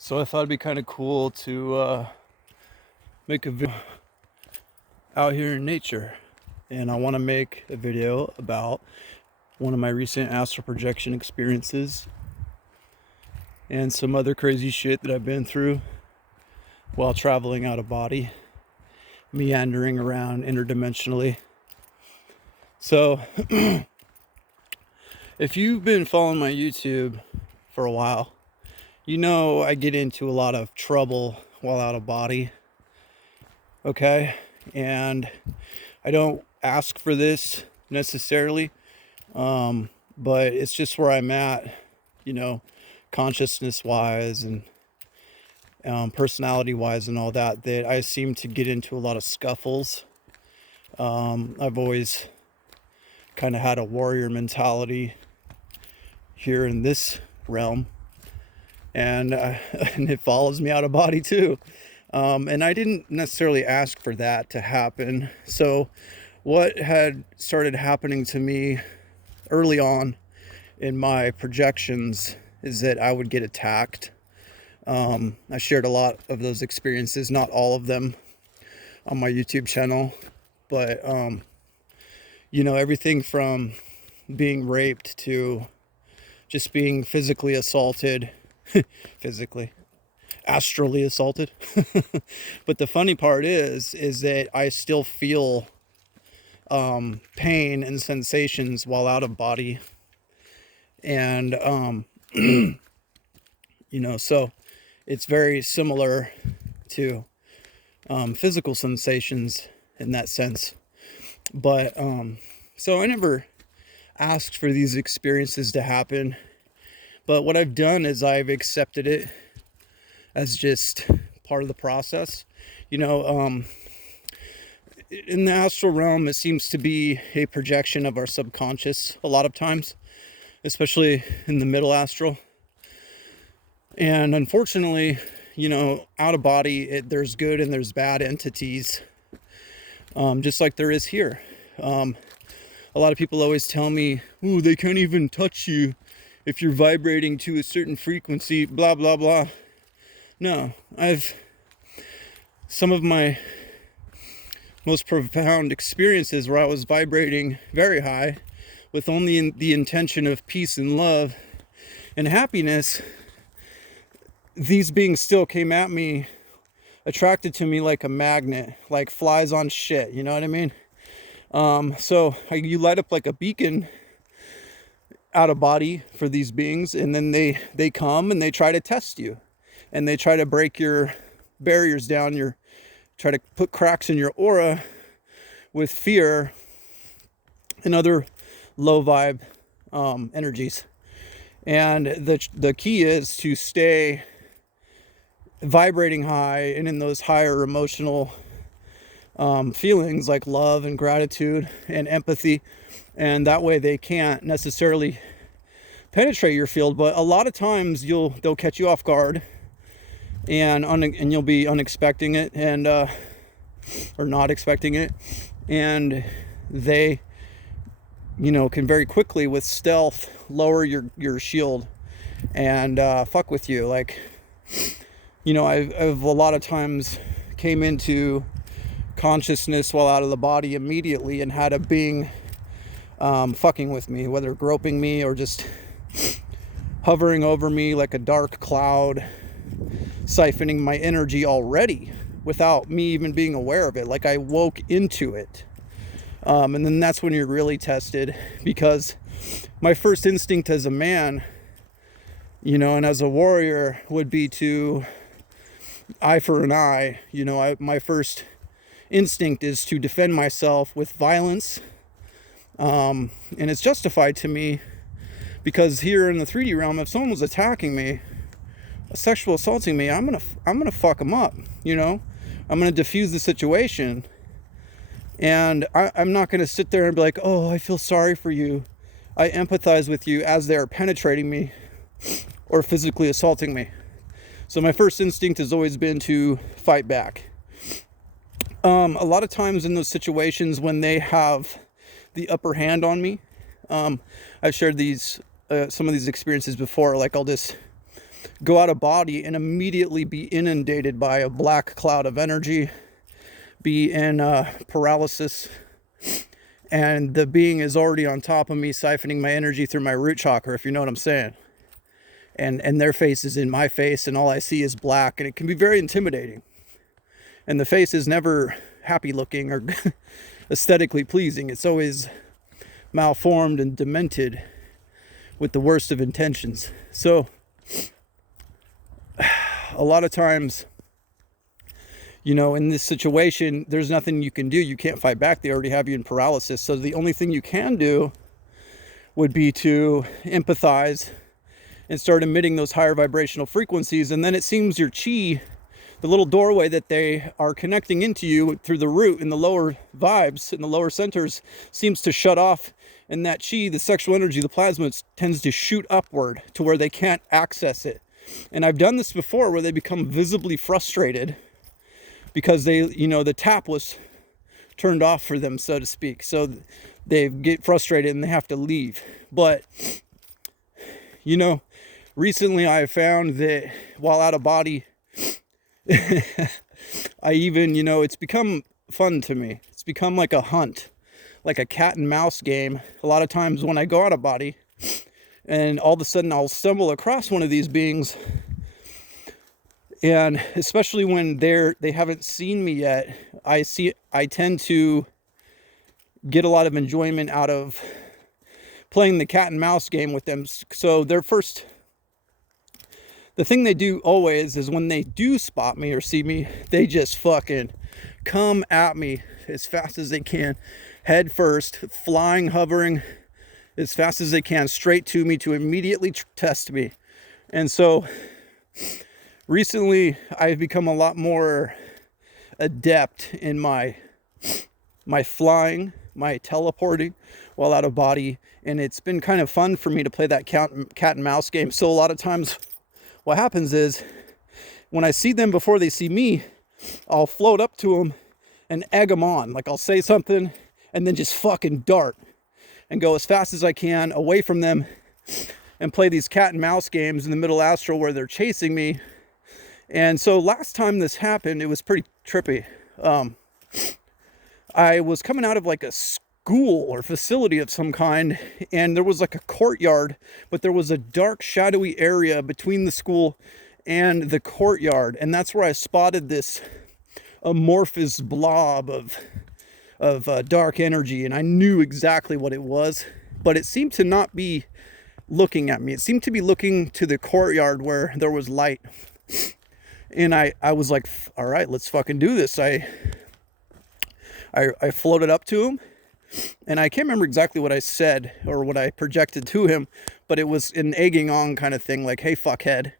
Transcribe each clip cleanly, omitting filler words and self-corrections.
So I thought it'd be kind of cool to make a video out here in nature. And I want to make a video about one of my recent astral projection experiences and some other crazy shit that I've been through while traveling out of body, meandering around interdimensionally. So if you've been following my YouTube for a while, you know I get into a lot of trouble while out of body. Okay? And I don't ask for this necessarily, but it's just where I'm at, consciousness wise and personality wise and all that I seem to get into a lot of scuffles. I've always kind of had a warrior mentality here in this realm, and it follows me out of body too. And I didn't necessarily ask for that to happen. So what had started happening to me early on in my projections is that I would get attacked. I shared a lot of those experiences, not all of them, on my YouTube channel, but everything from being raped to just being physically assaulted, astrally assaulted. But the funny part is that I still feel pain and sensations while out of body. And so it's very similar to physical sensations in that sense. But so I never asked for these experiences to happen, but what I've done is I've accepted it as just part of the process. In the astral realm, it seems to be a projection of our subconscious a lot of times, especially in the middle astral. And unfortunately, out of body, there's good and there's bad entities, just like there is here. A lot of people always tell me, "Ooh, they can't even touch you if you're vibrating to a certain frequency, blah, blah, blah." No, some of my most profound experiences where I was vibrating very high with only the intention of peace and love and happiness. These beings still came at me, attracted to me like a magnet, like flies on shit, you know what I mean? So you light up like a beacon out of body for these beings, and then they come and they try to test you, and they try to break your barriers down, try to put cracks in your aura with fear and other low vibe energies. And the key is to stay vibrating high and in those higher emotional feelings like love and gratitude and empathy, and that way they can't necessarily penetrate your field. But a lot of times they'll catch you off guard, and you'll be unexpecting it or not expecting it, and they can very quickly with stealth lower your shield and fuck with you. Like, I've a lot of times came into consciousness while out of the body immediately and had a being fucking with me, whether groping me or just hovering over me like a dark cloud, siphoning my energy already without me even being aware of it. Like I woke into it. And then that's when you're really tested, because my first instinct as a man, and as a warrior would be to eye for an eye. My first instinct is to defend myself with violence. And it's justified to me because here in the 3D realm, if someone was attacking me, sexual assaulting me, I'm gonna fuck them up. I'm gonna diffuse the situation, and I'm not gonna sit there and be like, "Oh, I feel sorry for you. I empathize with you," as they are penetrating me or physically assaulting me. So my first instinct has always been to fight back. A lot of times in those situations when they have the upper hand on me, I've shared some of these experiences before. Like I'll just go out of body and immediately be inundated by a black cloud of energy, be in paralysis, and the being is already on top of me, siphoning my energy through my root chakra, if you know what I'm saying. And their face is in my face, and all I see is black, and it can be very intimidating. And the face is never happy looking or aesthetically pleasing. It's always malformed and demented with the worst of intentions. So a lot of times, you know, in this situation, there's nothing you can do. You can't fight back. They already have you in paralysis. So the only thing you can do would be to empathize and start emitting those higher vibrational frequencies. And then it seems your chi, the little doorway that they are connecting into you through the root in the lower vibes, in the lower centers, seems to shut off. And that chi, the sexual energy, the plasma, tends to shoot upward to where they can't access it. And I've done this before where they become visibly frustrated because they, you know, the tap was turned off for them, so to speak. So they get frustrated and they have to leave. But, you know, recently I found that while out of body, I even, you know, it's become fun to me. It's become like a hunt, like a cat and mouse game. A lot of times when I go out of body and all of a sudden I'll stumble across one of these beings, and especially when they haven't seen me yet, I tend to get a lot of enjoyment out of playing the cat and mouse game with them. So the thing they do always is when they do spot me or see me, they just fucking come at me as fast as they can, head first, flying, hovering as fast as they can, straight to me to immediately test me. And so recently I've become a lot more adept in my flying, my teleporting while out of body. And it's been kind of fun for me to play that cat and mouse game. So a lot of times what happens is when I see them before they see me, I'll float up to them and egg them on. Like I'll say something and then just fucking dart and go as fast as I can away from them and play these cat and mouse games in the middle astral where they're chasing me. And so last time this happened, it was pretty trippy. I was coming out of like a school or facility of some kind, and there was like a courtyard, but there was a dark, shadowy area between the school and the courtyard. And that's where I spotted this amorphous blob of dark energy. And I knew exactly what it was, but it seemed to not be looking at me. It seemed to be looking to the courtyard where there was light. And I was like, all right, let's fucking do this. I floated up to him, and I can't remember exactly what I said or what I projected to him, but it was an egging on kind of thing, like, hey, fuckhead.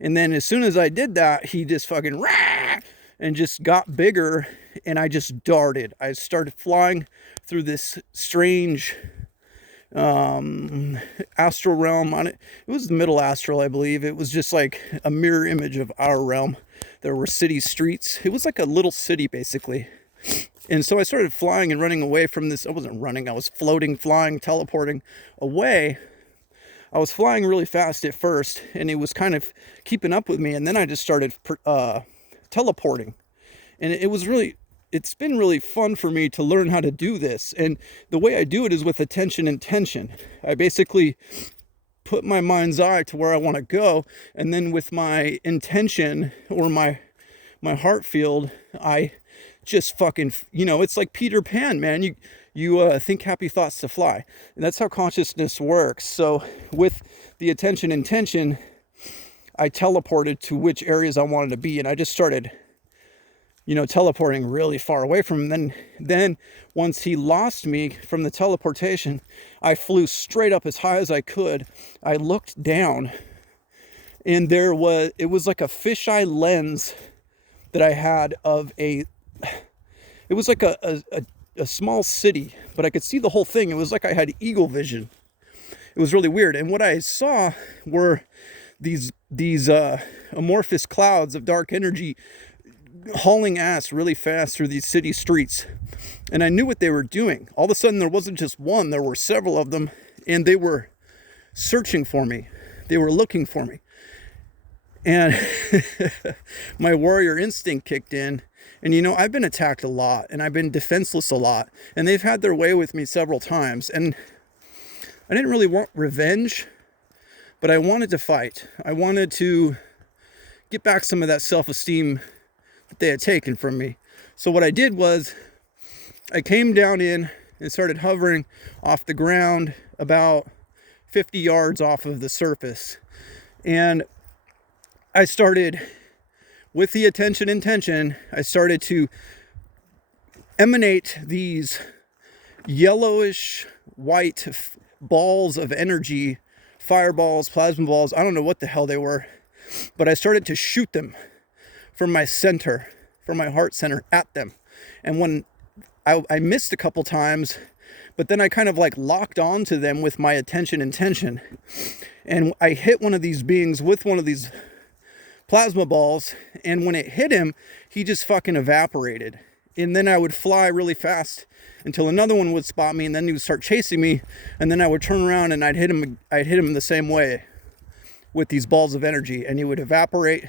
And then as soon as I did that, he just fucking rah, and just got bigger, and I just darted. I started flying through this strange astral realm on it. It was the middle astral, I believe. It was just like a mirror image of our realm. There were city streets. It was like a little city, basically. And so I started flying and running away from this. I wasn't running. I was floating, flying, teleporting away. I was flying really fast at first, and it was kind of keeping up with me. And then I just started teleporting. And it's been really fun for me to learn how to do this. And the way I do it is with attention and tension. I basically put my mind's eye to where I want to go. And then with my intention or my heart field, I just fucking, you know, it's like Peter Pan, man. You think happy thoughts to fly. And that's how consciousness works. So with the attention and tension, I teleported to which areas I wanted to be. And I just started, you know, teleporting really far away from him. Then once he lost me from the teleportation, I flew straight up as high as I could. I looked down, and it was like a fisheye lens that I had of it was like a small city, but I could see the whole thing. It was like I had eagle vision. It was really weird. And what I saw were these amorphous clouds of dark energy hauling ass really fast through these city streets. And I knew what they were doing. All of a sudden, there wasn't just one, there were several of them, and they were searching for me. They were looking for me. And my warrior instinct kicked in. And, you know, I've been attacked a lot, and I've been defenseless a lot, and they've had their way with me several times. And I didn't really want revenge, but I wanted to fight. I wanted to get back some of that self-esteem that they had taken from me. So what I did was I came down in and started hovering off the ground about 50 yards off of the surface. And I started, with the intention, I started to emanate these yellowish white balls of energy, fireballs, plasma balls, I don't know what the hell they were, but I started to shoot them from my center, from my heart center at them. And when I missed a couple times, but then I kind of like locked onto them with my intention. And I hit one of these beings with one of these plasma balls, and when it hit him, he just fucking evaporated. And then I would fly really fast until another one would spot me, and then he would start chasing me, and then I would turn around and I'd hit him the same way with these balls of energy, and he would evaporate.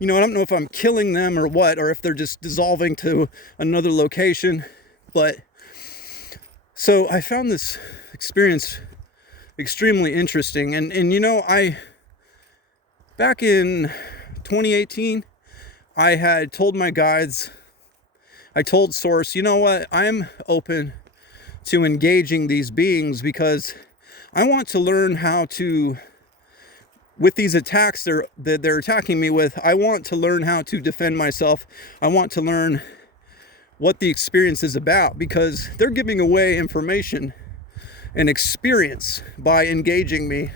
You know, I don't know if I'm killing them or what, or if they're just dissolving to another location, but so I found this experience extremely interesting. And you know, back in 2018, I had told my guides, I told Source, you know what, I'm open to engaging these beings because I want to learn how to, with these attacks that they're attacking me with, I want to learn how to defend myself. I want to learn what the experience is about, because they're giving away information and experience by engaging me.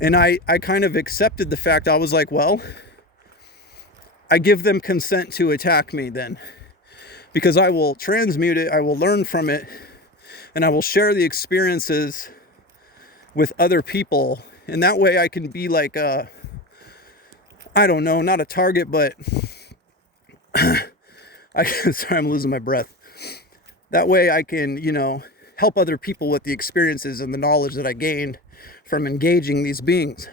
And I kind of accepted the fact. I was like, well, I give them consent to attack me then, because I will transmute it, I will learn from it, and I will share the experiences with other people. And that way I can be like I don't know, not a target, but sorry, I'm losing my breath. That way I can, you know, help other people with the experiences and the knowledge that I gained from engaging these beings.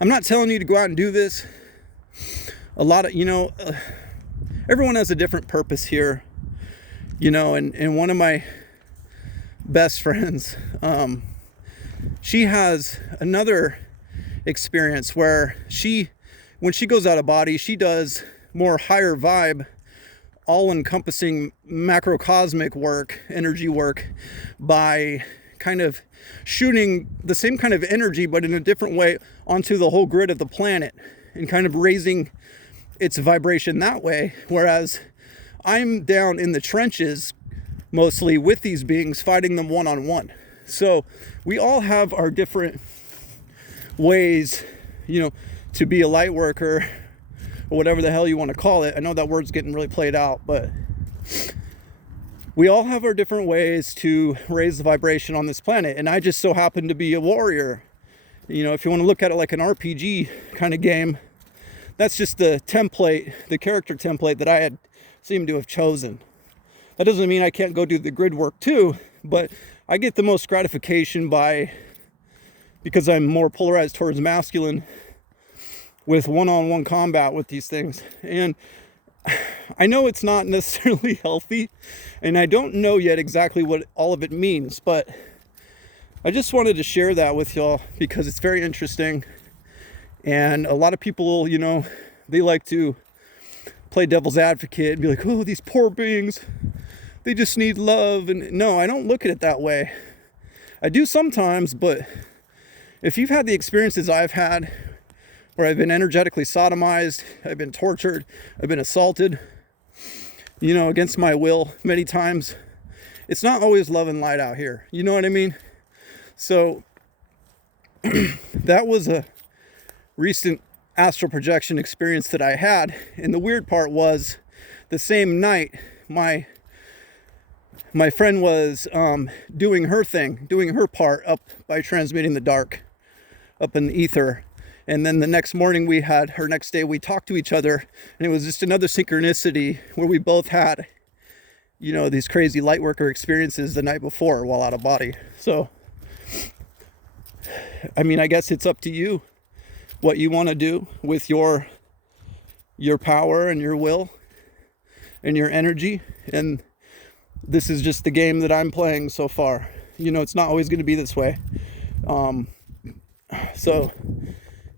I'm not telling you to go out and do this. A lot of, you know, everyone has a different purpose here, you know, and one of my best friends, she has another experience where when she goes out of body, she does more higher vibe, all-encompassing macrocosmic work, energy work, by kind of shooting the same kind of energy but in a different way onto the whole grid of the planet and kind of raising its vibration that way. Whereas I'm down in the trenches mostly with these beings, fighting them one-on-one. So we all have our different ways, you know, to be a light worker, or whatever the hell you want to call it. I know that word's getting really played out, but we all have our different ways to raise the vibration on this planet. And I just so happen to be a warrior. You know, if you want to look at it like an RPG kind of game, that's just the template, the character template that I had seemed to have chosen. That doesn't mean I can't go do the grid work too, but I get the most gratification because I'm more polarized towards masculine with one-on-one combat with these things. And I know it's not necessarily healthy, and I don't know yet exactly what all of it means, but I just wanted to share that with y'all because it's very interesting. And a lot of people, you know, they like to play devil's advocate and be like, oh, these poor beings, they just need love. And no, I don't look at it that way. I do sometimes, but if you've had the experiences I've had, where I've been energetically sodomized, I've been tortured, I've been assaulted, you know, against my will many times, it's not always love and light out here. You know what I mean? So that was a recent astral projection experience that I had. And the weird part was, the same night, my friend was doing her thing, doing her part up by transmitting the dark up in the ether. And then the next morning next day we talked to each other, and it was just another synchronicity where we both had, you know, these crazy light worker experiences the night before while out of body. So, I mean, I guess it's up to you what you want to do with your power and your will and your energy. And this is just the game that I'm playing so far. You know, it's not always going to be this way. So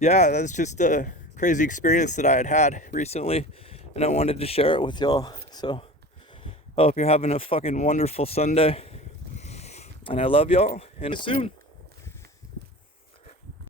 yeah, that's just a crazy experience that I had recently, and I wanted to share it with y'all. So I hope you're having a fucking wonderful Sunday, and I love y'all, and soon.